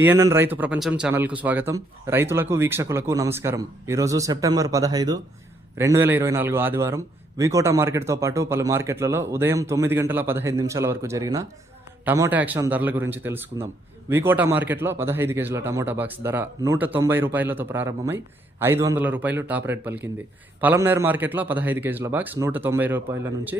TNN రైతు ప్రపంచం ఛానల్కు స్వాగతం. రైతులకు వీక్షకులకు నమస్కారం. ఈరోజు సెప్టెంబర్ పదహైదు రెండు వేల ఇరవై నాలుగు ఆదివారం. వికోట మార్కెట్తో పాటు పలు మార్కెట్లలో ఉదయం తొమ్మిది గంటల పదహైదు నిమిషాల వరకు జరిగిన టమాటా యాక్షన్ ధరల గురించి తెలుసుకుందాం. వికోట మార్కెట్లో పదహైదు కేజీల టమోటా బాక్స్ ధర నూట తొంభై రూపాయలతో ప్రారంభమై ఐదు వందల రూపాయలు టాప్ రేట్ పలికింది. పలంనేర్ మార్కెట్లో పదహైదు కేజీల బాక్స్ నూట తొంభై రూపాయల నుంచి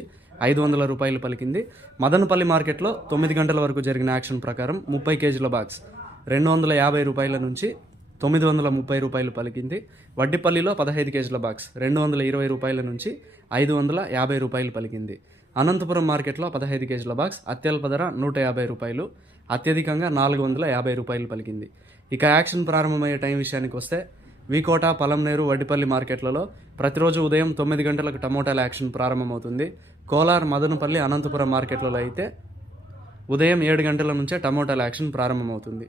ఐదు వందల రూపాయలు పలికింది. మదనపల్లి మార్కెట్లో తొమ్మిది గంటల వరకు జరిగిన యాక్షన్ ప్రకారం ముప్పై కేజీల బాక్స్ రెండు వందల యాభై రూపాయల నుంచి తొమ్మిది వందల ముప్పై రూపాయలు పలికింది. వడ్డిపల్లిలో పదహైదు కేజీల బాక్స్ రెండు వందల ఇరవై రూపాయల నుంచి ఐదు వందల యాభై రూపాయలు పలికింది. అనంతపురం మార్కెట్లో పదహైదు కేజీల బాక్స్ అత్యల్ప ధర నూట యాభై రూపాయలు అత్యధికంగా నాలుగు వందల యాభై రూపాయలు పలికింది. ఇక యాక్షన్ ప్రారంభమయ్యే టైం విషయానికి వస్తే వికోట పలంనేరు వడ్డిపల్లి మార్కెట్లలో ప్రతిరోజు ఉదయం తొమ్మిది గంటలకు టమోటాల యాక్షన్ ప్రారంభమవుతుంది. కోలార్ మదనపల్లి అనంతపురం మార్కెట్లలో అయితే ఉదయం ఏడు గంటల నుంచే టమోటాల యాక్షన్ ప్రారంభమవుతుంది.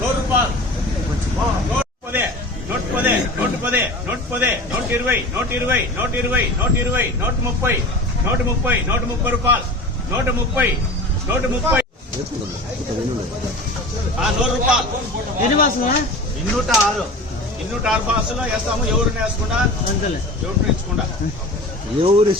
నూరు రూపాయలు నూట పదే నూట పదే నూట పదే నూట ఇరవై నూట ఇరవై నూట ఇరవై నూట ఇరవై నూట ముప్పై నూట ముప్పై నూట ముప్పై రూపాయలు. నూట ముప్పై నూట ముప్పై ఆ నూరు రూపాయలు ఇన్నూట ఆరు. ఇన్నూట ఆరు బాసులో వేస్తాము. ఎవరిని వేసుకుండా ఎవరిని ఇచ్చుకుండా ఎవరు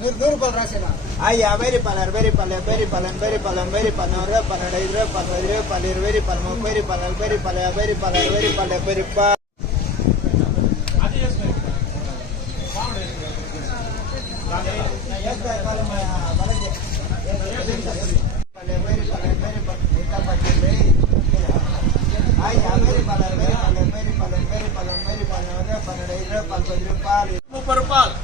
ನೂರು ರೂಪಾಯಿ ರಾಸಿನ ಅಯ್ಯ ಬೇರಿ ಪಲ್ಲಾರು ಬೇರಿ ಪಲ್ಯ ಬೇರಿ ಪಲ್ಲನ್ ಬೇರಿ ಪಲ್ಲನ್ ಬೇರಿ ಪನ್ನೂರು ಪನ್ನೊಂದು ರೂಪಾಯಿ ಪನ್ನೈದು ರೂಪಾಯಿ ಪಲ್ಲಿರು ಬೇರಿ ಪಲ್ಮ ಬೇರಿ ಪಲ್ಲಾರು ಬೇರಿ ಪಲ್ಯ ಬೇರಿ ಪಲ್ಲಾರು ಬೇರಿ ಪಲ್ಯ ಬೇರಿ ముప్పై రూపాయలు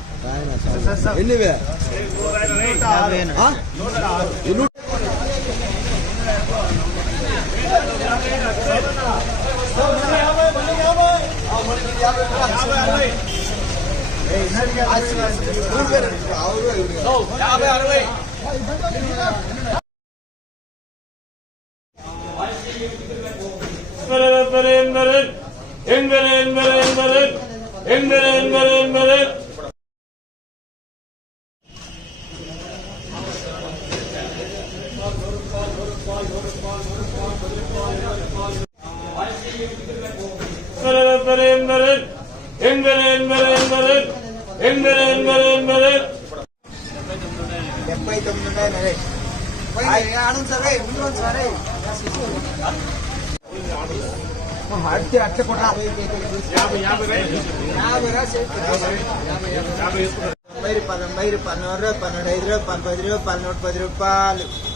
ان డెబ్బై తొమ్మిది ఉన్నాయి మరి. ఆయ్ ఆనంద్ సార్ రేయ్, ముందు రండి సార్ రేయ్. అమ్మ, అడితే అట్ల కొట్రా. యాభై రా సేపు. తొంభై రూపాయలు తొంభై రూపాయలు నూరు రూపాయలు పన్నెండు ఐదు రూపాయలు పది రూపాయలు నూట పది రూపాయలు కాదా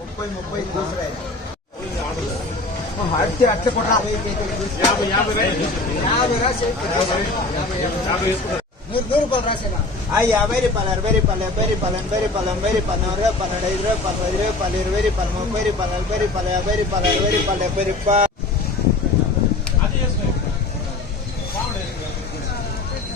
ముప్పై ముప్పై కూసురాయి అడితే అట్ల కొట్రా. యాభై రా సేపు. నూరు నూరు రూపాయలు రాసేనా ఆ యాభై రూపాయలు అరవై రూపాయలు డెబ్బై రూపాయలు ఎనభై రూపాయలు ఎనభై రూపాయలు నూరు రూపాయలు పన్నెండు ఐదు రూపాయలు పది రూపాయలు ఇరవై రూపాయలు ముప్పై రూపాయలు నలభై రూపాయలు యాభై రూపాయలు అరవై రూపాయలు డెబ్బై రూపాయలు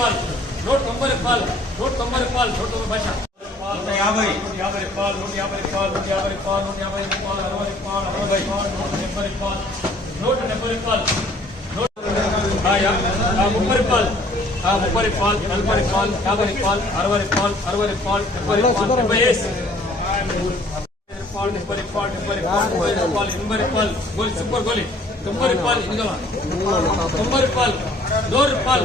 రూపాయలు నూట తొంభై రూపాయలు నూట తొంభై రూపాయలు నూట తొంభై భాష నూట యాభై నూట యాభై రూపాయలు నూట యాభై రూపాయలు నూట యాభై రూపాయలు నూట యాభై రూపాయలు అరవై రూపాయలు అరవై రూపాయలు నూట డెబ్బై రూపాయలు నూట డెబ్బై రూపాయలు ఆ, యా- ఆ, ముప్పై రూపాయలు ఆ, ముప్పై రూపాయలు నలభై రూపాయలు యాభై రూపాయలు అరవై రూపాయలు అరవై రూపాయలు డెబ్బై రూపాయలు డెబ్బై వేసి రూపాయలు డెబ్బై రూపాయలు డెబ్బై రూపాయలు ముప్పై రూపాయలు ఎనభై రూపాయలు గోలి సూపర్ గోలి తొంభై రూపాయలు ఇంకా తొంభై రూపాయలు నూరు రూపాయలు